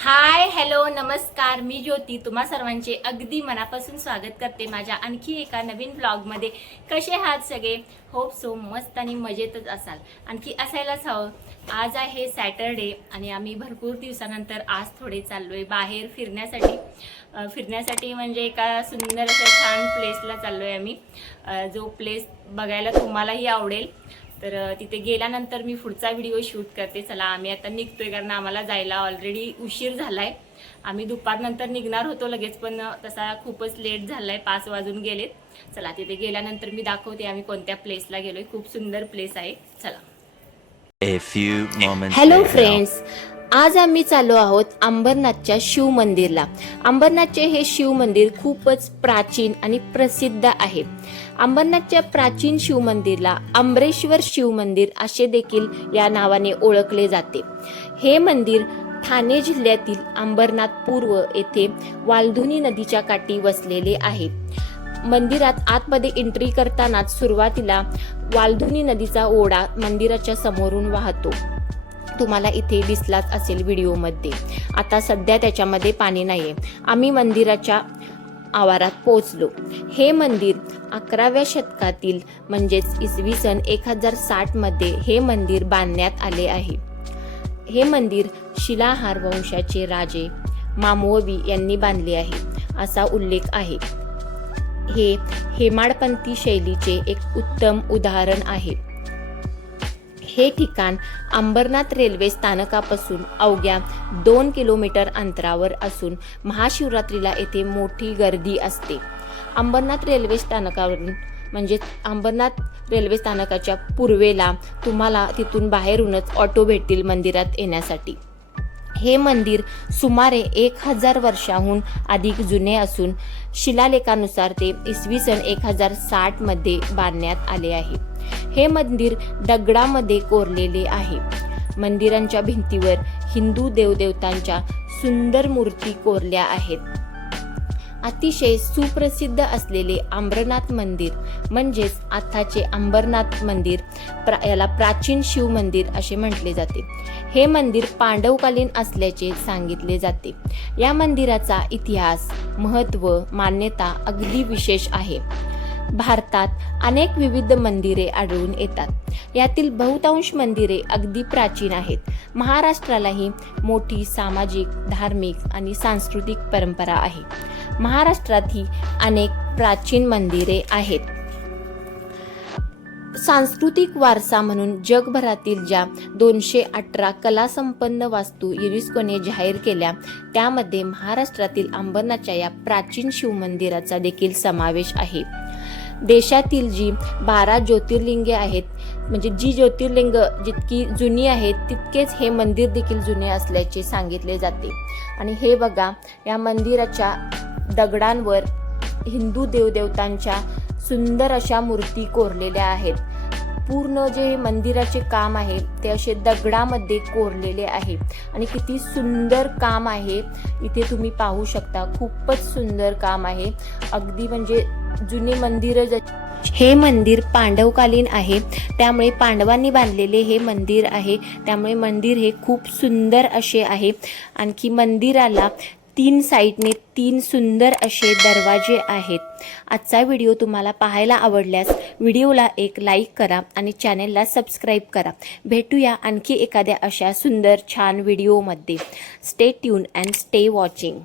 Hi hello नमस्कार, मी ज्योती तुम्हा सर्वांचे अगदी मनापासून स्वागत करते माझ्या आणखी एका नवीन ब्लॉगमध्ये। कसे आहात सगळे? होप सो मस्त आणि मजेतच असाल, आणखी असायलाच हवं। आज आहे सॅटरडे आणि आम्ही भरपूर दिवसानंतर आज थोडे चाललोय बाहेर फिरण्यासाठी म्हणजे एका सुंदर अशा छान प्लेसला चाललोय आम्ही। जो प्लेस बघायला तुम्हालाही आवडेल, तर तिथे गेल्यानंतर मी पुढचा व्हिडिओ शूट करते। चला आम्ही आता निघतोय, कारण आम्हाला जायला ऑलरेडी उशीर झालाय। आम्ही दुपारनंतर निघणार होतो लगेच, पण तसा खूपच लेट झालाय, 5 वाजून गेलेत। चला तिथे गेल्यानंतर मी दाखवते आम्ही कोणत्या प्लेसला गेलोय। खूप सुंदर प्लेस आहे, चला। हॅलो फ्रेंड्स, आज आम्ही चाललो आहोत अंबरनाथच्या शिव मंदिरला। अंबरनाथचे हे शिव मंदिर खूपच प्राचीन आणि प्रसिद्ध आहे। अंबरनाथच्या प्राचीन शिव मंदिरला अमरेश्वर शिव मंदिर असे देखील या नावाने ओळखले जाते। हे मंदिर ठाणे जिल्ह्यातील अंबरनाथ पूर्व येथे वालधुनी नदीच्या काठी वसलेले आहे। मंदिरात आतमध्ये एंट्री करतानाच सुरुवातीला वालधुनी नदीचा ओढा मंदिराच्या समोरून वाहतो। तुम्हाला इथे दिसलाच असेल व्हिडिओमध्ये। आता सध्या त्याच्यामध्ये पाणी नाहीये। आम्ही मंदिराच्या आवारात पोहोचलो। हे मंदिर 11व्या शतकातील म्हणजेच इसवी सन 1060 मध्ये हे मंदिर बांधण्यात आले आहे। हे मंदिर शिलाहार वंशाचे राजे मामववी यांनी बांधले आहे असा उल्लेख आहे। हे हेमाडपंथी शैलीचे एक उत्तम उदाहरण आहे। हे ठिकाण अंबरनाथ रेल्वे स्थानकापासून अवघ्या 2 किलोमीटर अंतरावर असून महाशिवरात्रीला येथे मोठी गर्दी असते। अंबरनाथ रेल्वे स्थानकावरून म्हणजे अंबरनाथ रेल्वे स्थानकाच्या पूर्वेला तुम्हाला तिथून बाहेरूनच ऑटो भेटतील मंदिरात येण्यासाठी। हे मंदिर सुमारे 1000 वर्षाहून अधिक जुने असून शिलालेखानुसार ते इसवी सन 1060 मध्ये बांधण्यात आले आहे। हे मंदिर दगडामध्ये कोरलेले आहे। मंदिरांच्या भिंतीवर हिंदू देवदेवतांच्या सुंदर मूर्ती कोरल्या आहेत। अतिशय सुप्रसिद्ध असलेले अंबरनाथ मंदिर म्हणजेच आताचे अंबरनाथ मंदिर याला प्राचीन शिव मंदिर असे म्हटले जाते। हे मंदिर पांडवकालीन असल्याचे सांगितले जाते। या मंदिराचा इतिहास, महत्त्व, मान्यता अगदी विशेष आहे। भारतात अनेक विविध मंदिरे आढळून येतात। यातील बहुतांश मंदिरे अगदी प्राचीन आहेत। महाराष्ट्रालाही मोठी सामाजिक, धार्मिक आणि सांस्कृतिक परंपरा आहे। महाराष्ट्रातही अनेक प्राचीन मंदिरे आहेत। सांस्कृतिक वारसा म्हणून जगभरातील ज्या 218 कलासंपन्न वास्तू युनेस्कोने जाहीर केल्या, त्यामध्ये महाराष्ट्रातील अंबरनाथच्या या प्राचीन शिव मंदिराचा देखील समावेश आहे। देशातील जी 12 ज्योतिर्लिंगे आहेत, म्हणजे जी ज्योतिर्लिंग जितकी जुनी आहेत तितकेच हे मंदिर देखील जुने असल्याचे सांगितले जाते। आणि हे बघा, या मंदिराच्या दगडांवर हिंदू देवदेवतांच्या सुंदर अशा मूर्ती कोरलेल्या आहेत। पूर्ण जे मंदिराचे काम आहे ते असे दगडामध्ये कोरलेले आहे आणि किती सुंदर काम आहे इथे तुम्ही पाहू शकता। खूपच सुंदर काम आहे, अगदी म्हणजे जुने मंदिर। हे मंदिर पांडवकालीन आहे, त्यामुळे पांडवांनी बांधलेले हे मंदिर आहे, त्यामुळे मंदिर हे खूप सुंदर असे आहे। आणखी मंदिराला 3 साईडने 3 सुंदर असे दरवाजे आहेत। आजचा व्हिडिओ तुम्हाला पाहायला आवडल्यास व्हिडिओला एक लाईक करा आणि चॅनेलला सबस्क्राईब करा। भेटूया आणखी एखाद्या अशा सुंदर छान व्हिडिओमध्ये। Stay tune and stay watching.